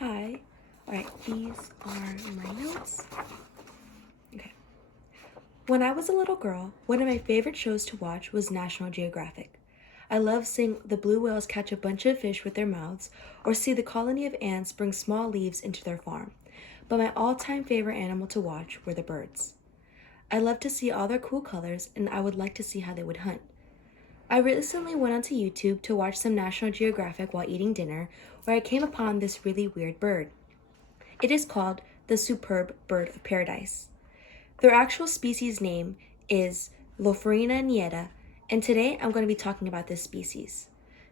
Hi. Alright, these are my notes. Okay. When I was a little girl, one of my favorite shows to watch was National Geographic. I loved seeing the blue whales catch a bunch of fish with their mouths or see the colony of ants bring small leaves into their farm. But my all-time favorite animal to watch were the birds. I loved to see all their cool colors and I would like to see how they would hunt. I recently went onto YouTube to watch some National Geographic while eating dinner, where I came upon this really weird bird. It is called the superb bird of paradise. Their actual species name is Lophorina niedda, and today I'm going to be talking about this species.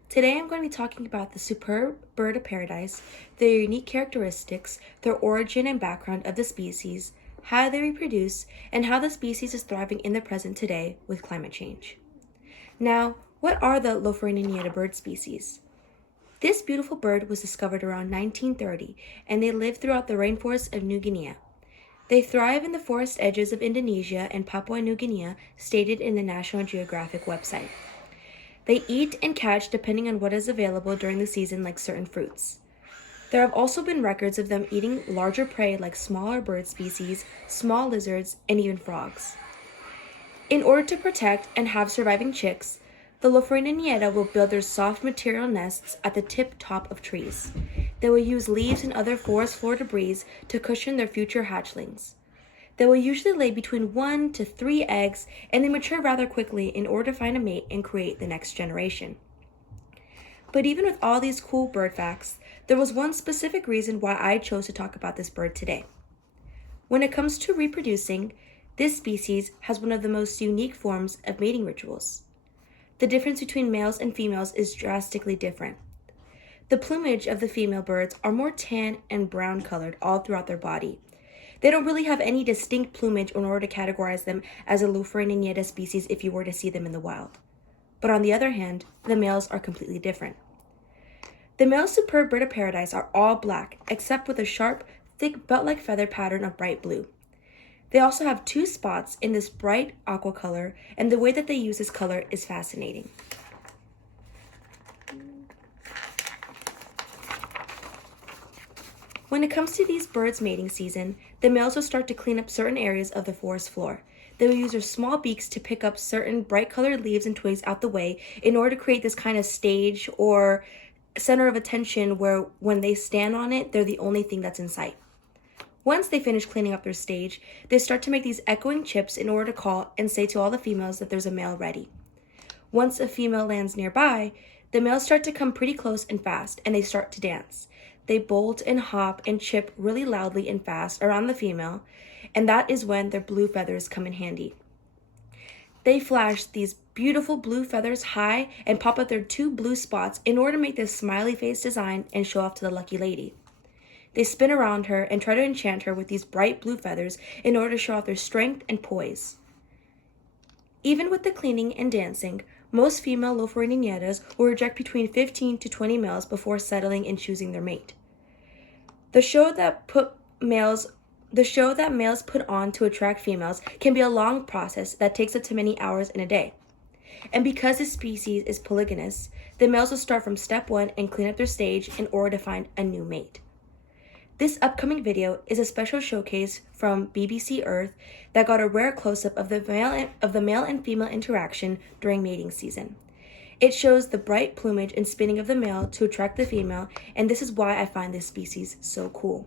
Today I'm going to be talking about the superb bird of paradise, their unique characteristics, their origin and background of the species, how they reproduce, and how the species is thriving in the present today with climate change. Now, what are the Lophorina niedda bird species? This beautiful bird was discovered around 1930, and they live throughout the rainforests of New Guinea. They thrive in the forest edges of Indonesia and Papua New Guinea, stated in the National Geographic website. They eat and catch depending on what is available during the season, like certain fruits. There have also been records of them eating larger prey like smaller bird species, small lizards, and even frogs. In order to protect and have surviving chicks, the Lophorina niedda will build their soft material nests at the tip-top of trees. They will use leaves and other forest floor debris to cushion their future hatchlings. They will usually lay between 1 to 3 eggs, and they mature rather quickly in order to find a mate and create the next generation. But even with all these cool bird facts, there was one specific reason why I chose to talk about this bird today. When it comes to reproducing, this species has one of the most unique forms of mating rituals. The difference between males and females is drastically different. The plumage of the female birds are more tan and brown colored all throughout their body. They don't really have any distinct plumage in order to categorize them as a Lophorina niedda species if you were to see them in the wild. But on the other hand, the males are completely different. The male superb bird of paradise are all black, except with a sharp, thick belt-like feather pattern of bright blue. They also have 2 spots in this bright aqua color, and the way that they use this color is fascinating. When it comes to these birds' mating season, the males will start to clean up certain areas of the forest floor. They will use their small beaks to pick up certain bright-colored leaves and twigs out the way in order to create this kind of stage or center of attention where when they stand on it, they're the only thing that's in sight. Once they finish cleaning up their stage, they start to make these echoing chips in order to call and say to all the females that there's a male ready. Once a female lands nearby, the males start to come pretty close and fast, and they start to dance. They bolt and hop and chip really loudly and fast around the female, and that is when their blue feathers come in handy. They flash these beautiful blue feathers high and pop out their 2 blue spots in order to make this smiley face design and show off to the lucky lady. They spin around her and try to enchant her with these bright blue feathers in order to show off their strength and poise. Even with the cleaning and dancing, most female Lophorina nieddas will reject between 15 to 20 males before settling and choosing their mate. The show that males put on to attract females can be a long process that takes up to many hours in a day. And because this species is polygynous, the males will start from step 1 and clean up their stage in order to find a new mate. This upcoming video is a special showcase from BBC Earth that got a rare close-up of the male and female interaction during mating season. It shows the bright plumage and spinning of the male to attract the female, and this is why I find this species so cool.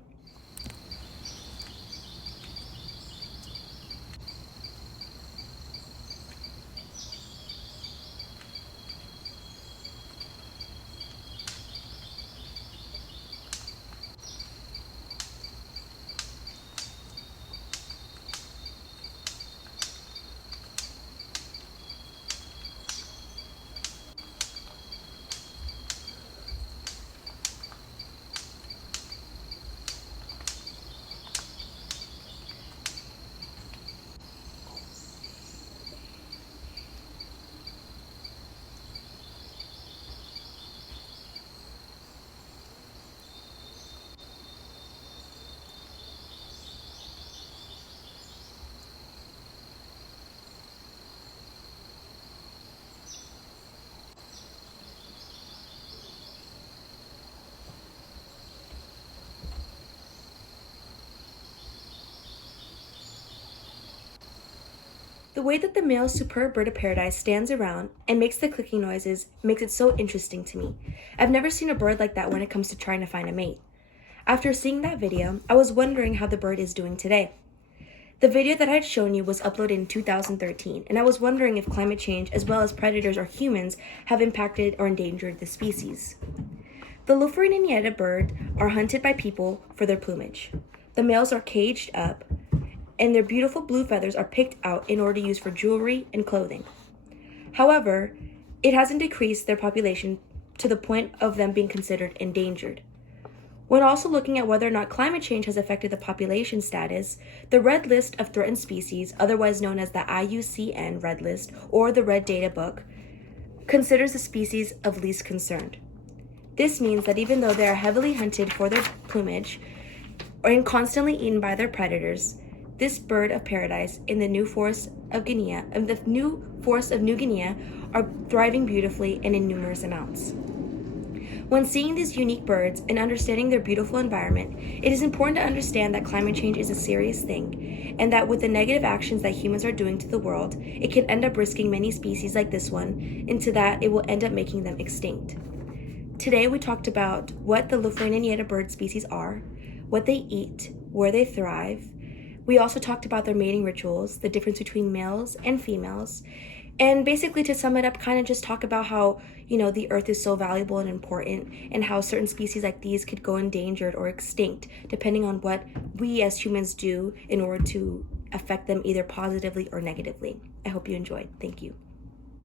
The way that the male superb bird of paradise stands around and makes the clicking noises makes it so interesting to me. I've never seen a bird like that when it comes to trying to find a mate. After seeing that video, I was wondering how the bird is doing today. The video that I had shown you was uploaded in 2013, and I was wondering if climate change, as well as predators or humans, have impacted or endangered the species. The Lophorina and Niedda bird are hunted by people for their plumage. The males are caged up, and their beautiful blue feathers are picked out in order to use for jewelry and clothing. However, it hasn't decreased their population to the point of them being considered endangered. When also looking at whether or not climate change has affected the population status, the Red List of Threatened Species, otherwise known as the IUCN Red List or the Red Data Book, considers the species of least concern. This means that even though they are heavily hunted for their plumage and constantly eaten by their predators, this bird of paradise in the new forests of New Guinea are thriving beautifully and in numerous amounts. When seeing these unique birds and understanding their beautiful environment, it is important to understand that climate change is a serious thing, and that with the negative actions that humans are doing to the world, it can end up risking many species like this one into that it will end up making them extinct. Today we talked about what the Lophorina Niedda bird species are, what they eat, where they thrive. We also talked about their mating rituals, the difference between males and females, and basically to sum it up, kind of just talk about how, the earth is so valuable and important, and how certain species like these could go endangered or extinct, depending on what we as humans do in order to affect them either positively or negatively. I hope you enjoyed. Thank you.